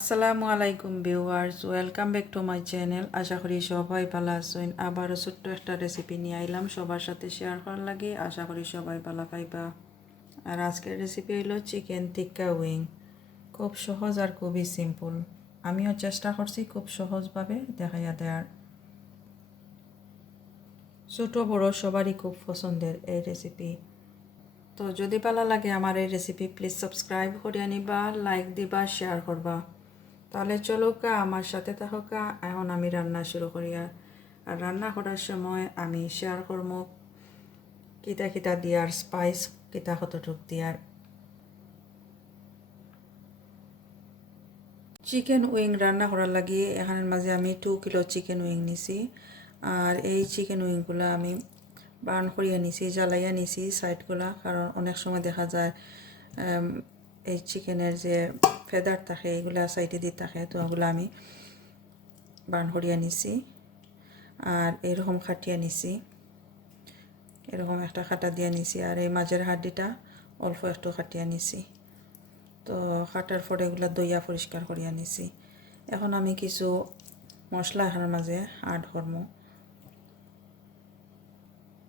আসসালামু আলাইকুম viewers, welcome back to my channel. আশা করি সবাই ভালো আছেন। আবারও ছোট্ট একটা রেসিপি নিয়ে আইলাম সবার সাথে শেয়ার করার লাগে। আশা করি সবাই ভালো পাইবা। আর আজকের রেসিপি হইল চিকেন টিক্কা উইং। খুব সহজ আর খুবই সিম্পল। আমিও চেষ্টা করছি খুব সহজভাবে দেখাইয়া দেওয়ার। ছোটো বড় সবারই খুব পছন্দের এই রেসিপি। তো যদি ভালো লাগে আমার এই রেসিপি, প্লিজ সাবস্ক্রাইব করিয়া নিবা, লাইক দিবা, শেয়ার করবা। তাহলে চলো আমার সাথে থাকো। এখন আমি রান্না শুরু করি। আর রান্না করার সময় আমি শেয়ার করবো কিতা কিতা দিয়ার, স্পাইস কিতা কতটুক দিয়ার। চিকেন উইং রান্না করার লাগি এখানের মাঝে আমি 2 কিলো চিকেন উইং নিছি। আর এই চিকেন উইংগুলো আমি বার্ন করিয়া নিছি, জ্বালাইয়া নিছি সাইডগুলা, কারণ অনেক সময় দেখা যায় এই চিকেনের যে ফেদার থাকে এগুলা সাইডে দিয়ে থাকে, তো ওগুলো আমি বার্ন করিয়া নিছি। আর এরকম খাটিয়া নিছি, এরকম একটা খাটা দিয়ে নিছি। আর এই মাঝের হাড্ডিটা অল্প একটু খাটিয়া নিছি। তো কাটার পরে এগুলো দইয়া পরিষ্কার করিয়া নিছি। এখন আমি কিছু মশলা এখানের মাঝে আড করব।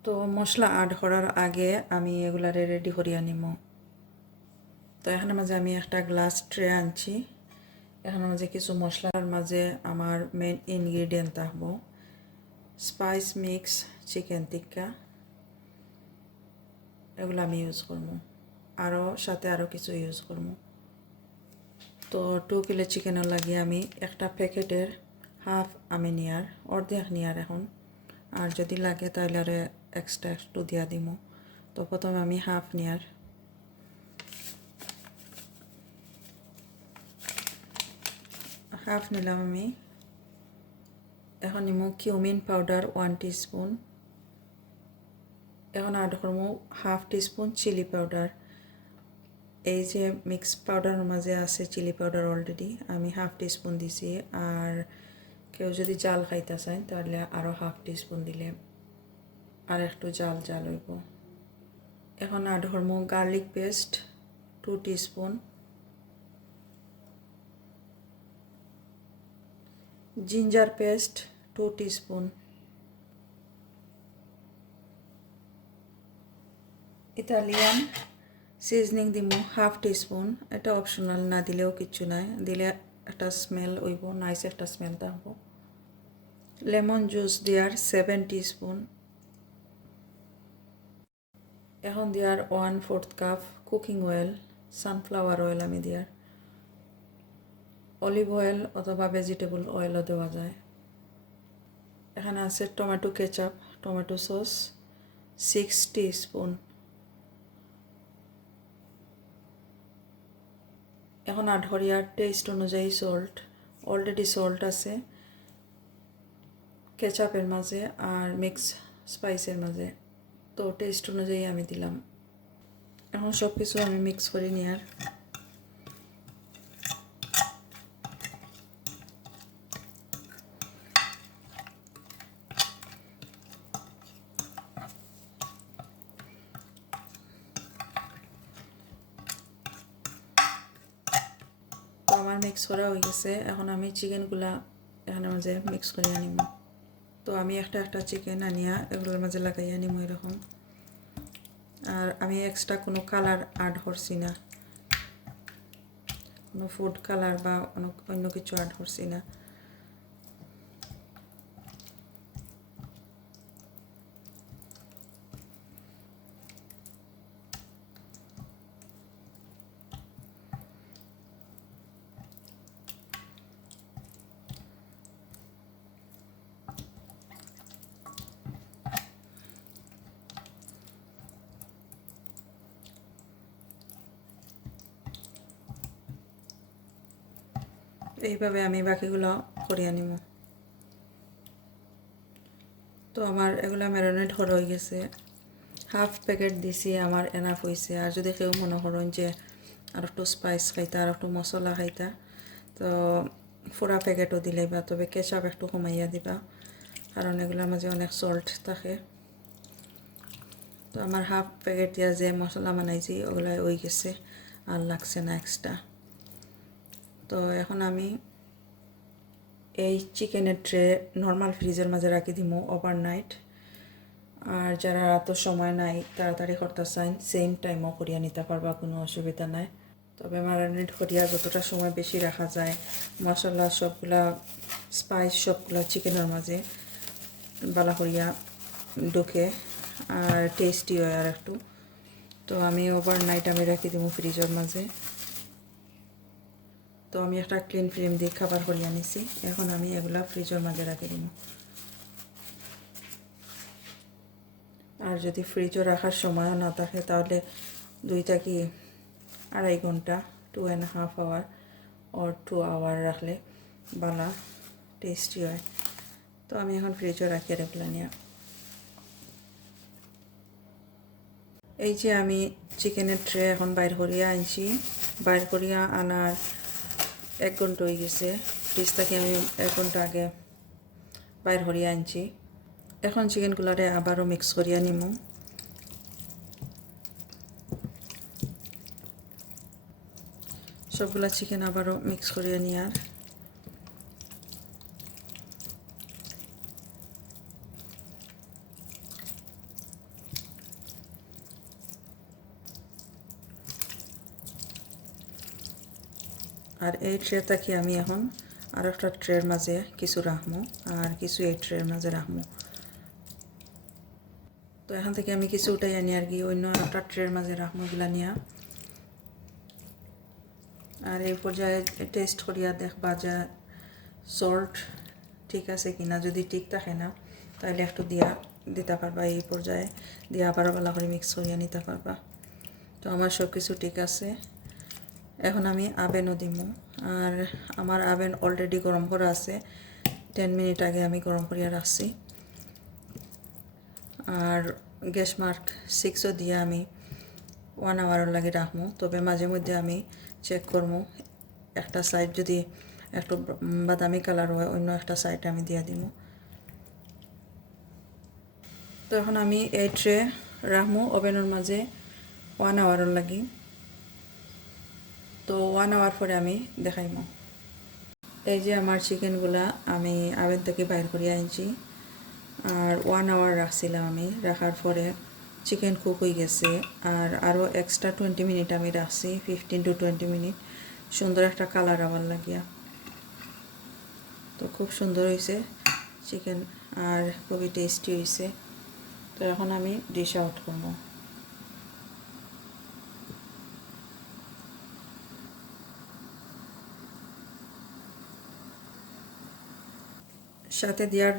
তো মশলা আড করার আগে আমি এগুলারে রেডি করিয়া নিব। তো এখানের মাঝে আমি একটা গ্লাস ট্রে আনছি। এখানের মাঝে কিছু মশলার মাঝে আমার মেন ইনগ্রিডিয়েন্ট থাকবো স্পাইস মিক্স চিকেন টিক্কা, এগুলো আমি ইউজ করবো। আরও সাথে আরও কিছু ইউজ করবো। তো 2 কিলো চিকেনের লাগিয়ে আমি একটা প্যাকেটের হাফ আমি নিয়ার, অর্ধেক নিয়ার এখন। আর যদি লাগে তাহলে আর এক্সট্রা একটু দিয়া দিব। তো প্রথমে আমি হাফ নিয়ার, হাফ নিলাম আমি। এখন নিমু কিউমিন পাউডার 1 টিস্পুন। এখন অ্যাড করবো হাফ টিস্পুন চিলি পাউডার। এই যে মিক্স পাউডারের মাঝে আছে চিলি পাউডার অলরেডি, আমি হাফ টিস্পুন দিছি। আর কেউ যদি জাল খাইতে চায় তাহলে আরও হাফ টিস্পুন দিলে আর একটু জাল জাল হইব। এখন অ্যাড করবো garlic paste 2 teaspoon, ginger paste 2 teaspoon, Italian seasoning দিব হাফ টিস্পুন। এটা অপশনাল, না দিলেও কিচ্ছু নাই, দিলে একটা স্মেল হইব, নাইস একটা স্মেল থাকবো। লেমন জুস দেওয়ার 7 টিস্পুন। এখন দেওয়ার 1/4 cup cooking oil, sunflower oil আমি দেওয়ার। অলিভ অয়েল অথবা ভেজিটেবল অয়েলও দেওয়া যায়। এখানে আছে tomato ketchup, tomato sauce 6 teaspoon. এখন অ্যাড করি আর টেস্ট অনুযায়ী সল্ট। অলরেডি সল্ট আছে কেচাপের মাঝে আর মিক্স স্পাইসের মাঝে, তো টেস্ট অনুযায়ী আমি দিলাম। এখন সব কিছু আমি মিক্স করে নিই। আর তো আমার মিক্স করা হয়ে গেছে। এখন আমি চিকেনগুলা এখানের মাঝে মিক্স করে আনিব। তো আমি একটা একটা চিকেন আনিয়া এগুলোর মাঝে লাগাইয়া নিব এরকম। আর আমি এক্সট্রা কোনো কালার অ্যাড করছি না, কোনো ফুড কালার বা অন্য কিছু অ্যাড করছি না। এইভাবে আমি বাকিগুলো করিয়া নিব। তো আমার এগুলো ম্যারিনেট করা হয়ে গেছে। হাফ প্যাকেট দিছি, আমার এনাফ হয়েছে। আর যদি কেউ মনে করেন যে আর একটু স্পাইস খাইতা, আর একটু মশলা খাইতা, তো পুরা প্যাকেটও দিলেই বা, তবে কেচাপ একটু কমাইয়া দিবা, কারণ এগুলোর মাঝে অনেক সল্ট থাকে। তো আমার হাফ প্যাকেট দিয়া যে মশলা বানাইছি ওগুলো হয়ে গেছে, আর লাগছে না এক্সট্রা। তো এখন আমি এই চিকেনের ট্রে নর্মাল ফ্রিজের মাঝে রাখি দিব ওভারনাইট। আর যারা এত সময় নাই তাড়াতাড়ি করতে চান সেম টাইমও করিয়া নিতে পারবা, কোনো অসুবিধা নাই। তবে ম্যারিনেট করিয়া যতটা সময় বেশি রাখা যায়, মশলা সবগুলা স্পাইস সবগুলা চিকেনের মাঝে বালা করিয়া ঢুকে আর টেস্টি হয় আর একটু। তো আমি ওভারনাইট আমি রাখি দিব ফ্রিজের মাঝে। তো আমি একটা ক্লিন ফিল্ম দিয়ে খাবার করিয়া নিছি, এখন আমি এগুলা ফ্রিজের মাঝে রাখি দিব। আর যদি ফ্রিজে রাখার সময়ও না থাকে তাহলে 2 থেকে 2.5 ঘন্টা 2.5 আওয়ার or 2 আওয়ার রাখলে বালা টেস্টি হয়। তো আমি এখন ফ্রিজে রাখি রাখলা নিয়ে। এই যে আমি চিকেনের ট্রে এখন বাইর করিয়া আনছি, বাইর করিয়া আনার 1 ঘন্টা হয়ে গেছে। ফ্রিজ থেকে আমি 1 ঘন্টা আগে বাইর করিয়া আনছি। এখন চিকেনগুলারে আবারও মিক্স করিয়া নিমু। সবগুলা চিকেন আবারও মিক্স করিয়া নিয়ার আর এই ট্রে থেকে আমি এখন আর একটা ট্রের মাঝে কিছু রাখবো আর কিছু এই ট্রের মাঝে রাখবো। তো এখান থেকে আমি কিছু উঠাই আনি আর কি অন্য একটা ট্রের মাঝে রাখবো এগুলা নিয়া। আর এই পর্যায়ে টেস্ট করিয়া দেখবা যে সল্ট ঠিক আছে কিনা, যদি ঠিক থাকে না তাহলে একটু দিতে পারবা। এই পর্যায়ে দিয়ে আবারও ভালো করে মিক্স করিয়া নিতে পারবা। তো আমার সব কিছু ঠিক আছে। এখন আমি আভেনও দিব। আর আমার আভেন অলরেডি গরম করা আছে, 10 মিনিট আগে আমি গরম করিয়া রাখছি। আর গ্যাস মার্ক 6ও দিয়ে আমি 1 আওয়ারের লাগে রাখবো। তবে মাঝে মধ্যে আমি চেক করবো, একটা সাইড যদি একটু বাদামি কালার হয় অন্য একটা সাইড আমি দিয়ে দিব। তো এখন আমি এই ট্রে রাখবো ওভেনের মাঝে 1 আওয়ারের লাগি। তো 1 আওয়ার পরে আমি দেখাইমো। এই যে আমার চিকেনগুলা আমি আভেন থেকে বাইর করিয়া আনছি আর 1 আওয়ার রাখছিলাম আমি। রাখার পরে চিকেন কুক হয়ে গেছে আর আরও এক্সট্রা 20 মিনিট আমি রাখছি, 15 to 20 মিনিট, সুন্দর একটা কালার আবার লাগিয়া। তো খুব সুন্দর হয়েছে চিকেন আর খুবই টেস্টি হয়েছে। তো এখন আমি ডিশ আউট করব। সাথে দেওয়ার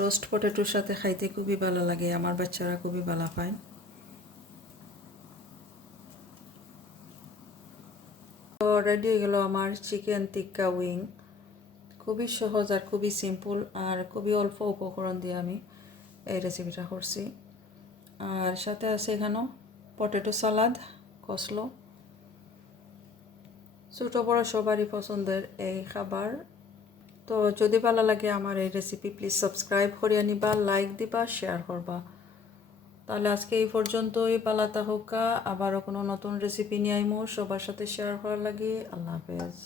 রোস্ট পটেটোর সাথে খাইতে খুবই ভালো লাগে, আমার বাচ্চারা খুবই ভালো পায়। তো রেডি হয়ে গেল আমার চিকেন টিক্কা উইং। খুবই সহজ আর খুবই সিম্পল আর খুবই অল্প উপকরণ দিয়ে আমি এই রেসিপিটা করছি। আর সাথে আছে এখানেও পটেটো সালাদ, কসলো। ছোটো বড়ো সবারই পছন্দের এই খাবার। তো যদি ভালো লাগে আমার এই রেসিপি প্লিজ সাবস্ক্রাইব করিয়া নিবা, লাইক দিবা, শেয়ার করবা। তাহলে আজকে এই পর্যন্তই, ভালো থাকুকা। আবারও কোনো নতুন রেসিপি নিয়ে আইমো সবার সাথে শেয়ার করার লাগে। আল্লাহ হাফেজ।